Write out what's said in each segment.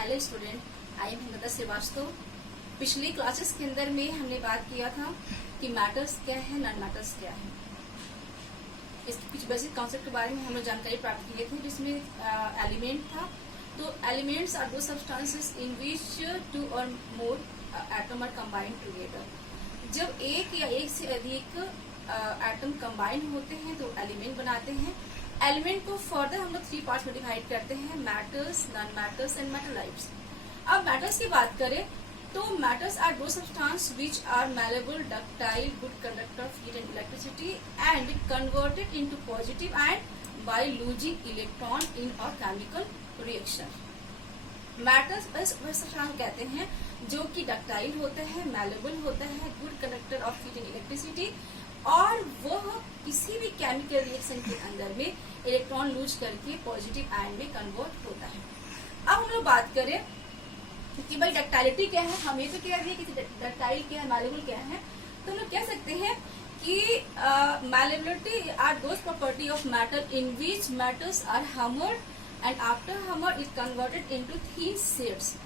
Hello student, I am Himda Srivastava. पिछली classes के अंदर में हमने बात किया था कि मैटर्स क्या है, नॉन मैटर्स क्या है। इसके कुछ बेसिक कॉन्सेप्ट के बारे में हम लोग जानकारी प्राप्त किए थे, जिसमें एलिमेंट था। तो elements are those substances in which two or more atom are combined together. जब एक या एक से अधिक एटम कंबाइन होते हैं तो एलिमेंट बनाते हैं। एलिमेंट को फर्दर हम लोग 3 पार्ट्स में डिवाइड करते हैं, metals, non metals and metalloids. अब मैटर्स की बात करें तो metals are those substance which are malleable, ductile, good conductor of heat and electricity and converted into positive ion by losing electron in a chemical reaction. Metals वह substance कहते हैं जो कि डक्टाइल होता है, मैलेबल होता है, good conductor of heat and electricity, और वह किसी भी केमिकल रिएक्शन के अंदर में इलेक्ट्रॉन लूज करके पॉजिटिव आयन में कन्वर्ट होता है। अब हम लोग बात करें कि भाई डक्टाइलिटी क्या है। हम ये तो कह दिए कि डक्टाइल क्या है, मैलेबल क्या है। तो हम लोग कह सकते हैं कि malleability are those property of metal in which metals are hammered and after hammer is converted into thin sheets.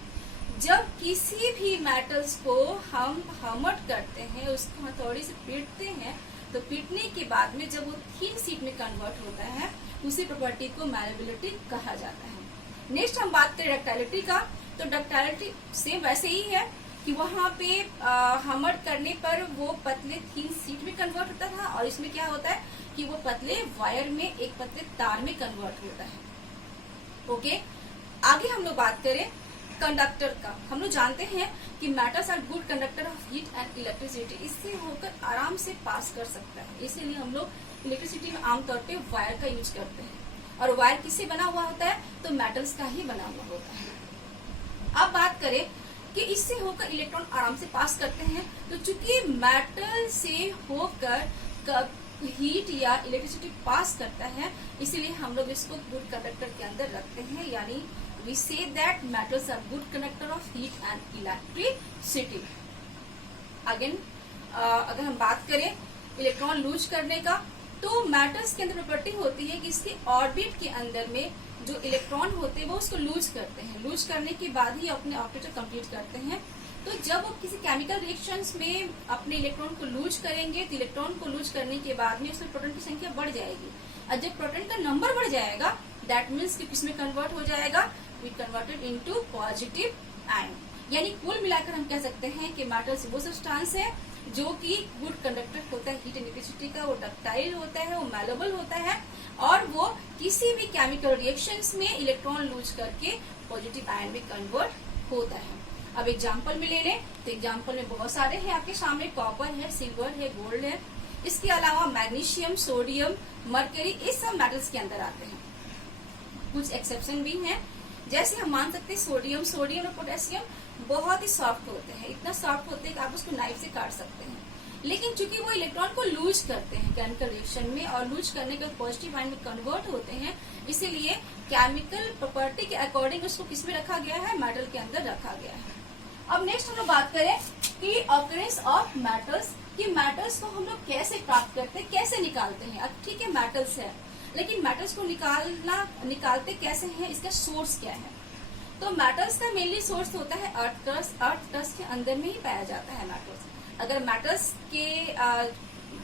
जब किसी भी मेटल्स को हम हमर करते हैं, उसको हथौड़ी से पीटते हैं, तो पीटने के बाद में जब वो थिन शीट में कन्वर्ट होता है, उसी प्रॉपर्टी को मैलेबिलिटी कहा जाता है। नेक्स्ट हम बात करें डक्टाइलिटी का। तो डक्टाइलिटी सेम वैसे ही है कि वहां पे हमर करने पर वो पतले थिन शीट में कन्वर्ट होता था, और इसमें क्या होता है कि वो पतले वायर में, एक पतले तार में कन्वर्ट होता है। ओके, आगे हम लोग बात करें कंडक्टर का। हम लोग जानते हैं कि metals are good conductor of heat and electricity. इससे होकर आराम से पास कर सकता है, इसीलिए हम लोग इलेक्ट्रिसिटी में आमतौर पे वायर का यूज करते हैं। और वायर किससे बना हुआ होता है? तो मेटल्स का ही बना हुआ होता है। अब बात करें कि इससे होकर इलेक्ट्रॉन आराम से पास करते हैं, तो चूंकि मेटल से होकर हीट या इलेक्ट्रिसिटी पास करता है, इसीलिए हम लोग इसको गुड कंडक्टर के अंदर रखते हैं। यानी we say that metals are good conductor of heat and electricity. Again, अगर हम बात करें इलेक्ट्रॉन लूज करने का, तो मैटर्स के अंदर प्रॉपर्टी होती है कि इसके ऑर्बिट के अंदर में जो इलेक्ट्रॉन होते हैं वो उसको लूज करते हैं। लूज करने के बाद ही अपने ऑर्बिट कंप्लीट करते हैं। तो जब वो किसी केमिकल रिएक्शंस में अपने इलेक्ट्रॉन को लूज करेंगे, तो इलेक्ट्रॉन को लूज करने के बाद में उसमें प्रोटॉन की संख्या बढ़ जाएगी, और जब प्रोटॉन का नंबर बढ़ जाएगा, दैट मीन्स कि किसमें कन्वर्ट हो जाएगा, कन्वर्टेड इनटू पॉजिटिव आयन। यानी कुल मिलाकर हम कह सकते हैं कि मैटर्स वो सब्सटेंस है जो कि गुड कंडक्टर होता है हीट एंड इलेक्ट्रिसिटी का, वो डक्टाइल होता है, वो मैलेबल होता है, और वो किसी भी केमिकल रिएक्शंस में इलेक्ट्रॉन लूज करके पॉजिटिव आयन में कन्वर्ट होता है। अब एग्जांपल में ले लें तो एग्जांपल में बहुत सारे हैं आपके सामने। कॉपर है, सिल्वर है, गोल्ड है। इसके अलावा मैग्नीशियम, सोडियम, मरकरी, इस सब मेटल्स के अंदर आते हैं। कुछ एक्सेप्शन भी हैं, जैसे हम मान सकते हैं सोडियम और पोटेशियम बहुत ही सॉफ्ट होते हैं। इतना सॉफ्ट होते हैं कि आप उसको नाइफ से काट सकते हैं, लेकिन चूंकि वो इलेक्ट्रॉन को लूज करते हैं केमिकल रिएक्शन में, और लूज करने के पॉजिटिव आयन में कन्वर्ट होते हैं, इसीलिए केमिकल प्रॉपर्टी के अकॉर्डिंग उसको किसमें रखा गया है? मेटल के अंदर रखा गया है। अब नेक्स्ट हम लोग बात करें कि ऑकरेंस ऑफ मेटल्स, कि मेटल्स को हम लोग कैसे प्राप्त करते हैं, कैसे निकालते हैं। अब ठीक है, मेटल्स है, लेकिन मेटल्स को निकालते कैसे हैं, इसका सोर्स क्या है? तो मेटल्स का मेनली सोर्स होता है अर्थ क्रस्ट के अंदर में ही पाया जाता है मेटल्स। अगर मेटल्स के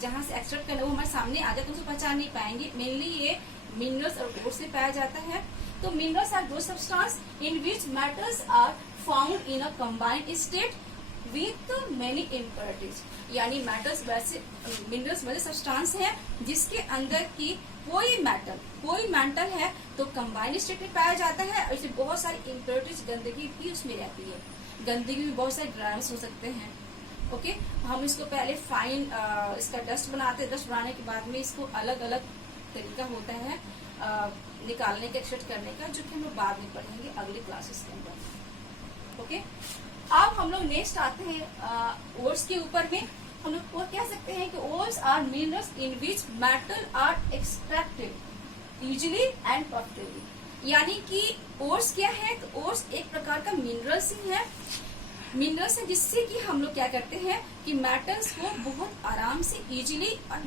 जहां से एक्सट्रैक्ट करना वो हमारे सामने आ जाए तो उसको पहचान नहीं पाएंगे। मेनली ये मिनरल्स और ओर से पाया जाता है। तो minerals are those substance in which metals are found in a combined state with many impurities. यानी मेटल्स वैसे, मिनरल्स वैसे सब्सटेंस है जिसके अंदर की कोई मेटल है तो कंबाइंड स्टेट में पाया जाता है, और इसमें बहुत सारी इम्प्योरिटीज, गंदगी भी उसमें रहती है। गंदगी में बहुत सारे ड्राइव्स हो सकते हैं। ओके, हम इसको पहले फाइन इसका डस्ट बनाते हैं। डस्ट बनाने के बाद में इसको अलग अलग तरीका होता है निकालने का, एक्सट्रैक्ट करने का, जो कि हम लोग बाद में पढ़ेंगे अगले क्लासेस के अंदर। ओके, अब हम लोग नेक्स्ट आते हैं ओर्स के ऊपर में। हम लोग को कह सकते हैं कि ores are minerals in which metal are extracted easily and profitably. यानी कि ओर्स क्या है? तो ओर्स एक प्रकार का मिनरल्स ही है, मिनरल्स है जिससे कि हम लोग क्या करते हैं कि मेटल्स को बहुत आराम से इजीली और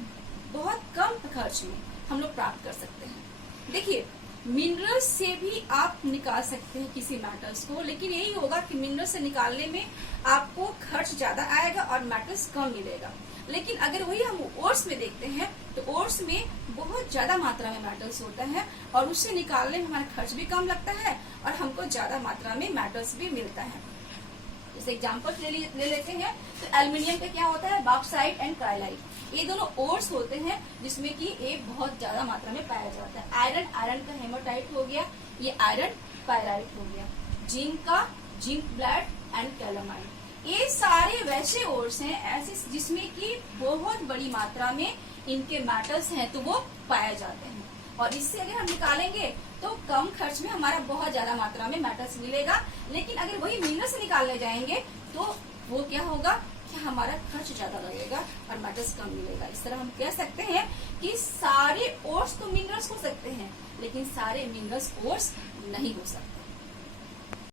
बहुत कम खर्च में हम लोग प्राप्त कर सकते हैं। देखिए, मिनरल्स से भी आप निकाल सकते हैं किसी मेटल्स को, लेकिन यही होगा कि मिनरल्स से निकालने में आपको खर्च ज्यादा आएगा और मेटल्स कम मिलेगा। लेकिन अगर वही हम ओट्स में देखते हैं तो ओट्स में बहुत ज्यादा मात्रा में मेटल्स होता है और उससे निकालने में हमारा खर्च भी कम लगता है और हमको ज्यादा मात्रा में मेटल्स भी मिलता है। जैसे एग्जाम्पल ले लेते हैं तो एल्यूमिनियम का क्या होता है, बॉक्साइट एंड क्राइलाइट, ये दोनों ओर्स होते हैं जिसमें कि एक बहुत ज्यादा मात्रा में पाया जाता है। आयरन का हेमाटाइट हो गया, ये आयरन पायराइट हो गया। जिंक का जिंक ब्लड एंड कैलामाइन, ये सारे वैसे ओर्स हैं ऐसे जिसमें कि बहुत बड़ी मात्रा में इनके मेटल्स हैं तो वो पाए जाते हैं, और इससे अगर हम निकालेंगे तो कम खर्च में हमारा बहुत ज्यादा मात्रा में मेटल्स मिलेगा। लेकिन अगर वही मिनरल से निकालने जाएंगे तो वो क्या होगा कि हमारा खर्च ज्यादा लगेगा और मेटल्स कम मिलेगा। इस तरह हम कह सकते हैं कि सारे ओर्स तो मिनरल्स हो सकते हैं लेकिन सारे मिनरल्स ओर्स नहीं हो सकते।